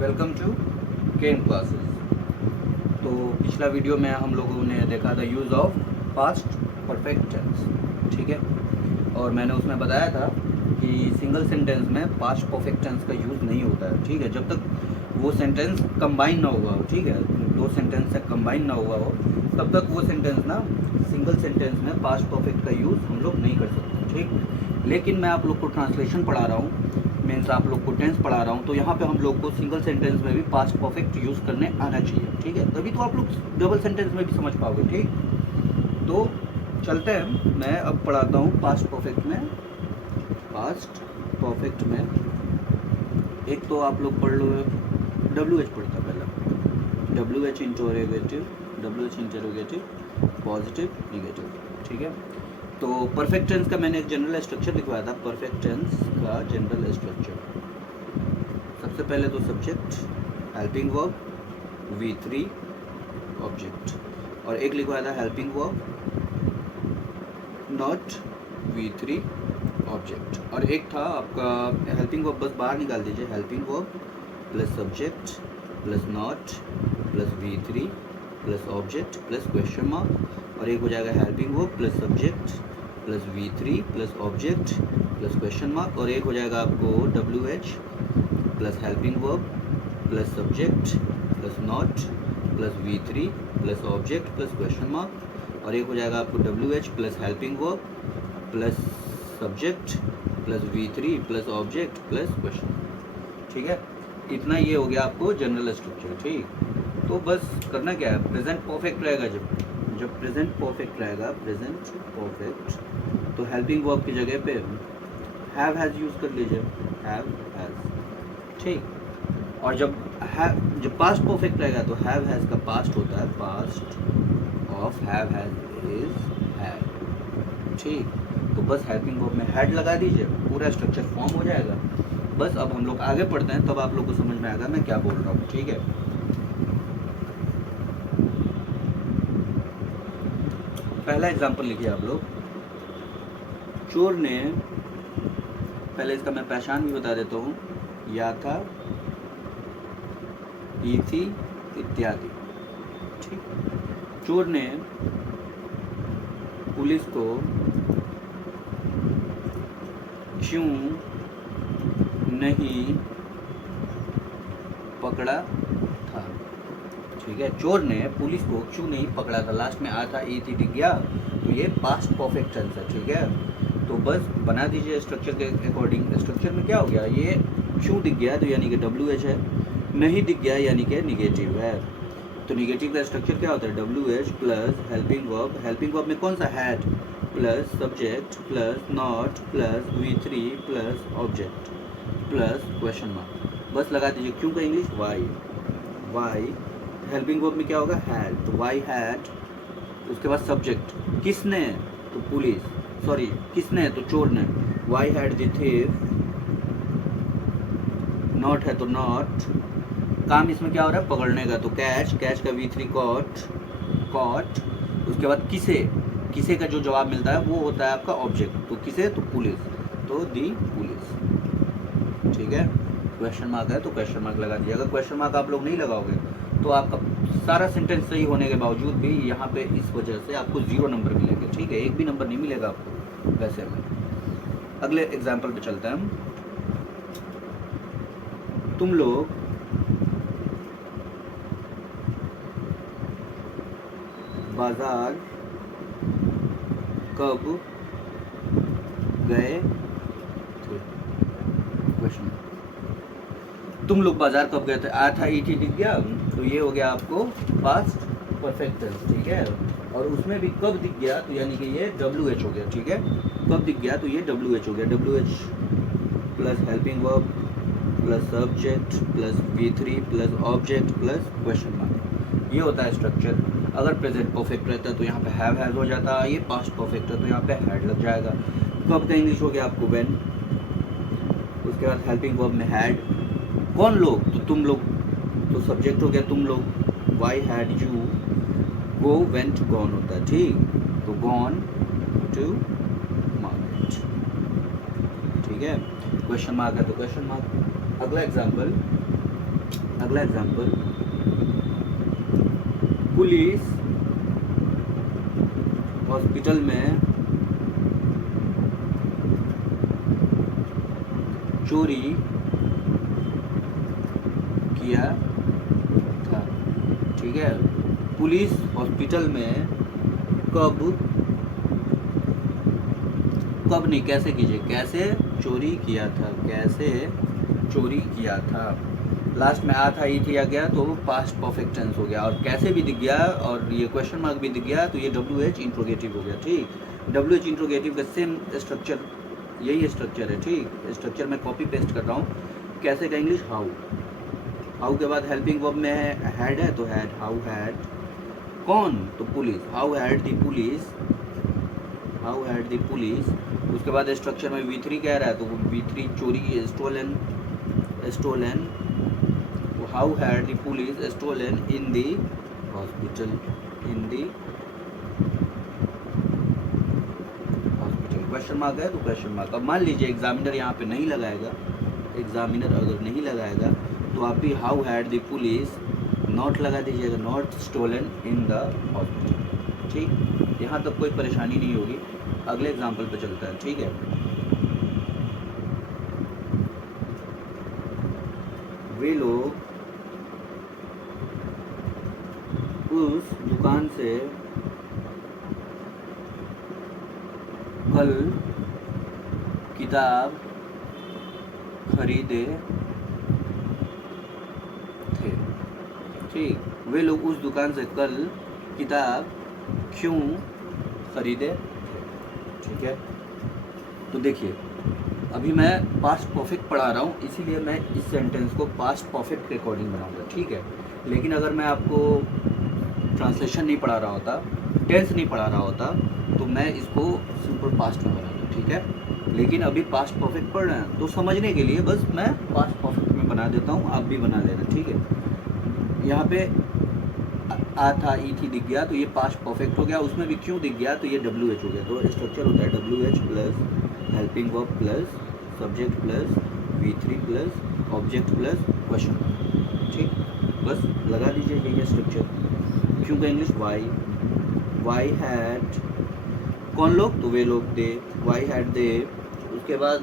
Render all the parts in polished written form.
Welcome to cane classes. तो पिछला video में हम लोगों ने देखा था use of past perfect tense, ठीक है। और मैंने उसमें बताया था कि सिंगल सेंटेंस में पास्ट परफेक्ट टेंस का यूज़ नहीं होता है, ठीक है, जब तक वो सेंटेंस कंबाइन ना हुआ हो, ठीक है, दो सेंटेंस से कंबाइन ना हुआ हो तब तक वो सेंटेंस ना सिंगल सेंटेंस में पास्ट परफेक्ट का यूज़ हम लोग नहीं कर सकते, ठीक। लेकिन मैं आप लोग को ट्रांसलेशन पढ़ा रहा हूँ, मीन्स आप लोग को टेंस पढ़ा रहा हूँ, तो यहाँ पे हम लोग को सिंगल सेंटेंस में भी पास्ट परफेक्ट यूज़ करने आना चाहिए, ठीक है, तभी तो आप लोग डबल सेंटेंस में भी समझ पाओगे, ठीक। तो चलते हैं, मैं अब पढ़ाता हूँ पास्ट परफेक्ट में। पास्ट परफेक्ट में एक तो आप लोग पढ़ लो, WH पढ़ता पहला, WH इंटरोगेटिव, पॉजिटिव, निगेटिव, ठीक है। तो परफेक्ट टेंस का मैंने एक जनरल स्ट्रक्चर लिखवाया था। परफेक्ट टेंस का जनरल स्ट्रक्चर, सबसे पहले तो subject, helping verb, V3 object, और एक लिखवाया था helping verb not V3 object, और एक था आपका हेल्पिंग वर्ब, बस बाहर निकाल दीजिए, helping verb plus subject plus not plus V3 plus object plus question mark, और एक हो जाएगा helping verb plus subject plus V3 plus object plus question mark, और एक हो जाएगा आपको WH plus helping verb plus subject plus not plus V3 plus object plus question mark, और एक हो जाएगा आपको WH plus helping verb plus subject plus V3 plus object plus question, ठीक है। इतना ये हो गया आपको जनरल स्ट्रक्चर, ठीक। तो बस करना क्या है, प्रेजेंट परफेक्ट रहेगा, जब प्रेजेंट परफेक्ट रहेगा, प्रेजेंट परफेक्ट, तो हेल्पिंग वर्ब की जगह पे हैव हैज़ यूज़ कर लीजिए, हैव हैज़, ठीक। और जब पास्ट परफेक्ट रहेगा तो हैव हैज़ का पास्ट होता है, past of have has is had, ठीक। तो बस हेल्पिंग वर्ब में हैड लगा दीजिए, पूरा स्ट्रक्चर फॉर्म हो जाएगा। बस अब हम लोग आगे पढ़ते हैं, तब आप लोग को समझ में आएगा मैं क्या बोल रहा हूँ, ठीक है। पहला एग्जांपल लिखिए आप लोग, चोर ने, पहले इसका मैं पहचान भी बता देता हूँ, या था, ई थी, इत्यादि, ठीक। चोर ने पुलिस को क्यों नहीं पकड़ा था, ठीक है। चोर ने पुलिस को क्यों नहीं पकड़ा था, लास्ट में आ था, ई थी, दिख गया, तो ये पास्ट परफेक्ट टेंस है, ठीक है। तो बस बना दीजिए स्ट्रक्चर के अकॉर्डिंग। स्ट्रक्चर में क्या हो गया, ये क्यों दिख गया तो यानी कि WH है, नहीं दिख गया यानी कि निगेटिव है। तो निगेटिव का स्ट्रक्चर क्या होता है, WH plus helping verb, helping verb में कौन सा, had, plus subject plus not plus V3 plus object plus question mark, बस लगा दीजिए। क्यों का इंग्लिश वाई, हेल्पिंग वर्ब में क्या होगा, हैड, तो वाई हैड, उसके बाद सब्जेक्ट, किसने, तो पुलिस, सॉरी किसने, तो चोर ने, why had the thief, not है तो नॉट, काम इसमें क्या हो रहा है, पकड़ने का, तो कैच, कैच का V3 कॉट, उसके बाद किसे का जो जवाब मिलता है वो होता है आपका ऑब्जेक्ट, तो किसे, तो पुलिस, तो दी पुलिस, ठीक है। क्वेश्चन मार्क है तो क्वेश्चन मार्क लगा दिया। अगर क्वेश्चन मार्क आप लोग नहीं लगाओगे तो आपका सारा सेंटेंस सही होने के बावजूद भी यहाँ पे इस वजह से आपको 0 नंबर मिलेंगे, ठीक है, एक भी नंबर नहीं मिलेगा आपको वैसे में। अगले एग्जाम्पल पे चलते हैं हम। तुम लोग बाजार कब गए थे, क्वेश्चन, तुम लोग बाजार कब गए थे, आया था, ई थी, दिख गया, तो ये हो गया आपको पास्ट परफेक्ट टेंस, ठीक है। और उसमें भी कब दिख गया तो यानी कि ये WH हो गया, ठीक है, कब दिख गया तो ये WH हो गया, WH plus helping verb plus subject plus V3 plus object plus question mark, ये होता है स्ट्रक्चर। अगर प्रेजेंट परफेक्ट रहता है तो यहाँ पे हैव हैज हो जाता, ये पास्ट परफेक्ट है तो यहाँ पे हैड लग जाएगा। कब का इंग्लिश हो गया आपको व्हेन, उसके बाद हेल्पिंग वर्ब में हैड, कौन लोग, तो तुम लोग, तो सब्जेक्ट हो गया तुम लोग, why had you, go went gone होता है, ठीक, तो गॉन टू मार्केट, ठीक है। क्वेश्चन मार्क है तो क्वेश्चन मार्क। अगला एग्जाम्पल, अगला एग्जाम्पल, पुलिस हॉस्पिटल में चोरी किया था। ठीक है, पुलिस हॉस्पिटल में कब नहीं, कैसे कीजिए, कैसे चोरी किया था, कैसे चोरी किया था। लास्ट में आ था, ई थी आ गया तो पास्ट परफेक्ट टेंस हो गया, और कैसे भी दिख गया और ये क्वेश्चन मार्क भी दिख गया तो ये WH इंट्रोगेटिव हो गया। ठीक, WH इंट्रोगेटिव का सेम स्ट्रक्चर, यही स्ट्रक्चर है। ठीक, स्ट्रक्चर मैं कॉपी पेस्ट कर रहा हूँ। कैसे का इंग्लिश, हाउ। हाउ के बाद हेल्पिंग वर्ब में हैड है तो हैड, हाउ हैड। कौन, तो police, how had the police, how had the police. उसके बाद स्ट्रक्चर में V3 कह रहा है तो V3 चोरी, stolen, stolen. How had the police stolen in the hospital, in the hospital. Question mark है तो क्वेश्चन मार्क। अब मान लीजिए एग्जामिनर यहाँ पे नहीं लगाएगा, एग्जामिनर अगर नहीं लगाएगा तो आप भी how had the police not लगा दीजिएगा, not stolen in the hospital. ठीक, यहाँ तक कोई परेशानी नहीं होगी। अगले एग्जाम्पल पे चलता है। ठीक है, वे लोग उस दुकान से कल किताब खरीदे थे। ठीक, वे लोग उस दुकान से कल किताब क्यों खरीदे थे। ठीक है, तो देखिए अभी मैं पास्ट परफेक्ट पढ़ा रहा हूँ, इसीलिए मैं इस सेंटेंस को पास्ट परफेक्ट के अकॉर्डिंग बनाऊंगा। ठीक है, लेकिन अगर मैं आपको ट्रांसलेशन नहीं पढ़ा रहा होता, टेंस नहीं पढ़ा रहा होता, तो मैं इसको सिंपल पास्ट में बनाता। ठीक है, लेकिन अभी पास्ट परफेक्ट पढ़ रहे हैं तो समझने के लिए बस मैं पास्ट परफेक्ट में बना देता हूँ, आप भी बना लेना। ठीक है, यहाँ पे आ था, ई थी दिख गया तो ये पास्ट परफेक्ट हो गया, उसमें भी क्यों दिख गया तो ये WH हो गया। तो स्ट्रक्चर होता है WH plus helping verb plus subject plus V3 plus object plus question. ठीक, बस लगा दीजिए, यही है स्ट्रक्चर। क्यों का इंग्लिश, वाई हैड, कौन लोग, तो वे लोग, दे, वाई हैड दे। उसके बाद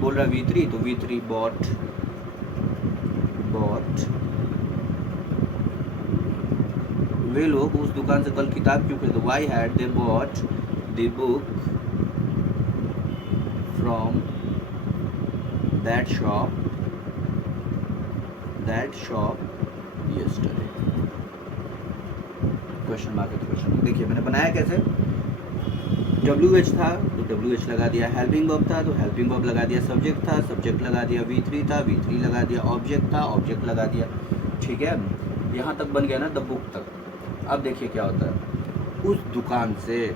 बोल रहा V3 तो V3 बॉट, वे लोग उस दुकान से कल किताब क्यों खरीदे, why had they bought the book from that shop yesterday. Question mark है तो क्वेश्चन। देखिए मैंने बनाया कैसे, WH था तो WH लगा दिया, हेल्पिंग वर्ब था तो हेल्पिंग वर्ब लगा दिया, सब्जेक्ट था सब्जेक्ट लगा दिया, V3 था V3 लगा दिया, ऑब्जेक्ट था ऑब्जेक्ट लगा दिया। ठीक है, यहाँ तक बन गया ना, द बुक तक। अब देखिए क्या होता है, उस दुकान से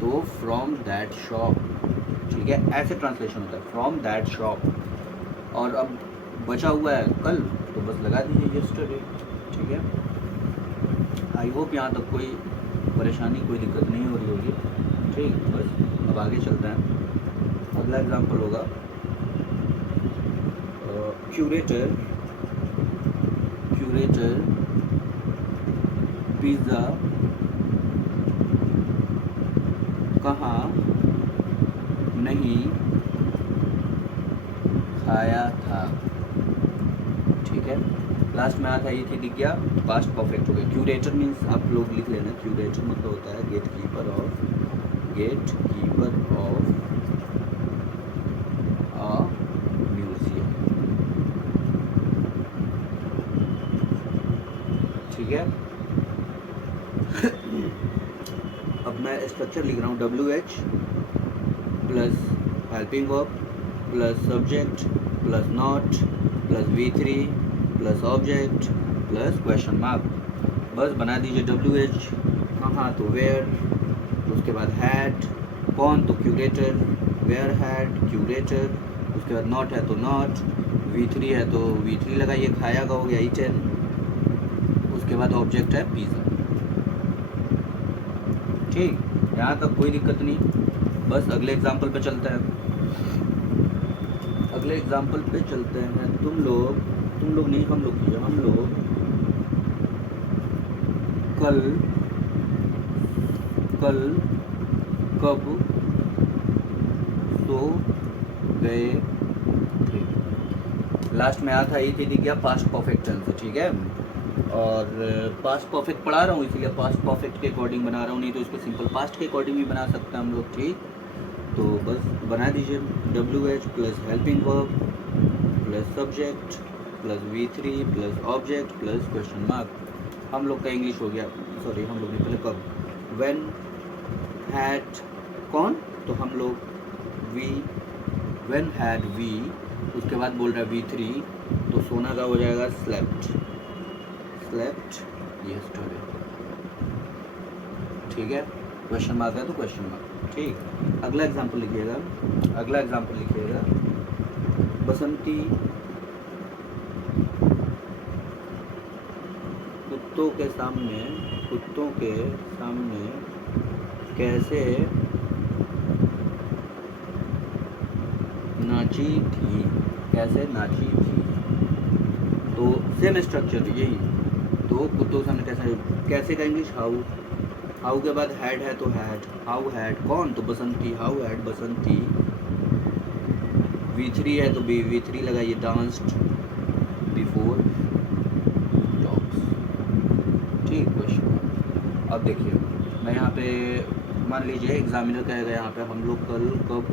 तो फ्रॉम दैट शॉप। ठीक है, ऐसे ट्रांसलेशन होता है, फ्रॉम दैट शॉप। और अब बचा हुआ है कल तो बस लगा दीजिए यस्टरडे। ठीक है, आई होप यहाँ तक कोई परेशानी, कोई दिक्कत नहीं हो रही होगी। ठीक, बस अब आगे चलते हैं। अगला एग्जांपल होगा क्यूरेटर पिज़्ज़ा कहाँ नहीं खाया था। ठीक है, लास्ट में आता ये थी दिख गया, पास्ट परफेक्ट हो गया। क्यूरेटर मीन्स आप लोग लिख लेना, क्यूरेटर मतलब होता है gate keeper of a museum. ठीक है, अब मैं स्ट्रक्चर लिख रहा हूँ, WH plus helping verb plus subject plus not plus V3 plus object plus question mark. बस बना दीजिए WH कहाँ तो वेयर, उसके बाद हैड, कौन तो क्यूरेटर, वेयर हैड क्यूरेटर, उसके बाद नॉट है तो नॉट, V3 है तो V3 लगाइए, खाया का हो गया ईटन, उसके बाद ऑब्जेक्ट है पिज़्ज़ा। ठीक, यहाँ तक कोई दिक्कत नहीं। बस अगले एग्जाम्पल पे चलते हैं। तुम लोग तुम लोग नहीं, हम लोग कीजिए। हम लोग कल कब सो गए थे। लास्ट में आया था ये थी क्या, पास्ट परफेक्ट टेंस, ठीक है। और पास्ट परफेक्ट पढ़ा रहा हूँ इसीलिए पास्ट परफेक्ट के अकॉर्डिंग बना रहा हूँ, नहीं तो इसको सिंपल पास्ट के अकॉर्डिंग भी बना सकते हैं हम लोग, ठीक। तो बस बना दीजिए WH plus helping verb plus subject plus V3 plus object plus question mark. हम लोग का इंग्लिश हो गया, सॉरी हम लोग नहीं, पहले कब, व्हेन, हैड, कौन, तो हम लोग व्हेन हैड वी, उसके बाद बोल रहा है V3, तो सोना का हो जाएगा स्लेप्ट यस्टरडे, ठीक है। क्वेश्चन मार्क है तो क्वेश्चन मार्क, ठीक। अगला एग्जांपल लिखिएगा, बसंती कुत्तों के सामने कैसे नाची थी, तो सेम स्ट्रक्चर यही, तो कुत्तों के सामने कैसे का इंग्लिश हाउ के बाद हैड है तो हैड, हाउ हैड, कौन, तो बसंती, हाउ हैड बसंती, V3 है तो V3 लगाइए, डांस्ड बिफोर डॉग्स, ठीक। क्वेश्चन अब देखिए, मैं यहाँ पे मान लीजिए एग्जामिनर कहेगा यहाँ पे हम लोग कल कब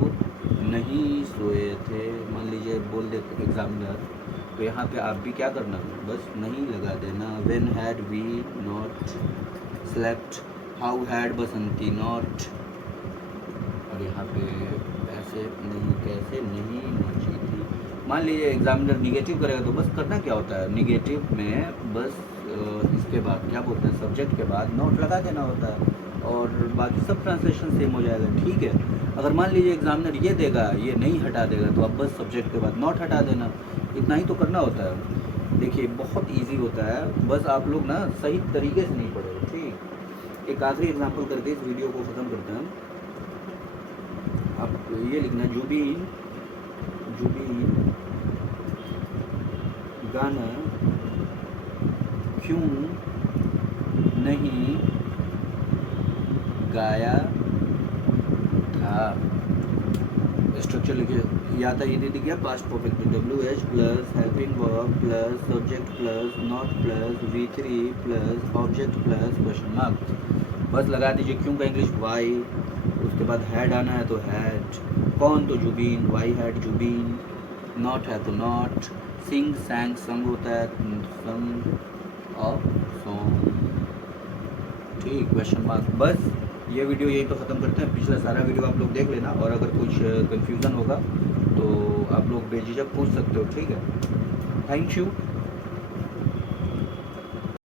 नहीं सोए थे, मान लीजिए बोल दे एग्जामिनर, तो यहाँ पे आप भी क्या करना, बस नहीं लगा देना। When had we not slept, how had Basanti not, और यहाँ पे ऐसे नहीं, कैसे नहीं नाची थी। मान लीजिए एग्जामिनर निगेटिव करेगा तो बस करना क्या होता है, निगेटिव में बस इसके बाद क्या बोलते हैं, सब्जेक्ट के बाद नॉट लगा देना होता है, और बाकी सब ट्रांसलेशन सेम हो जाएगा, ठीक है। अगर मान लीजिए एग्जामिनर ये देगा, ये नहीं हटा देगा, तो अब बस सब्जेक्ट के बाद नॉट हटा देना, इतना ही तो करना होता है। देखिए बहुत इजी होता है, बस आप लोग ना सही तरीके से नहीं पढ़ोगे, ठीक। एक आखिरी एग्जांपल करके इस वीडियो को ख़त्म करते हैं। आप ये लिखना, जुबीन गाना क्यों नहीं गाया था। स्ट्रक्चर लिखिए, या था ये दे दिया पास्ट परफेक्ट में, WH plus helping verb plus subject plus not plus V3 plus object plus question mark. बस लगा दीजिए, क्यों का इंग्लिश वाई, उसके बाद हैड आना है तो हैड, कौन तो Zubeen, why had Zubeen, not है तो नॉट, सिंग सैंग संग होता है, संग और सॉन्ग, ठीक। Question mark. बस ये वीडियो यहीं पर ख़त्म करते हैं, पिछला सारा वीडियो आप लोग देख लेना, और अगर कुछ कन्फ्यूज़न होगा तो आप लोग बेझिझक पूछ सकते हो, ठीक है। Thank you.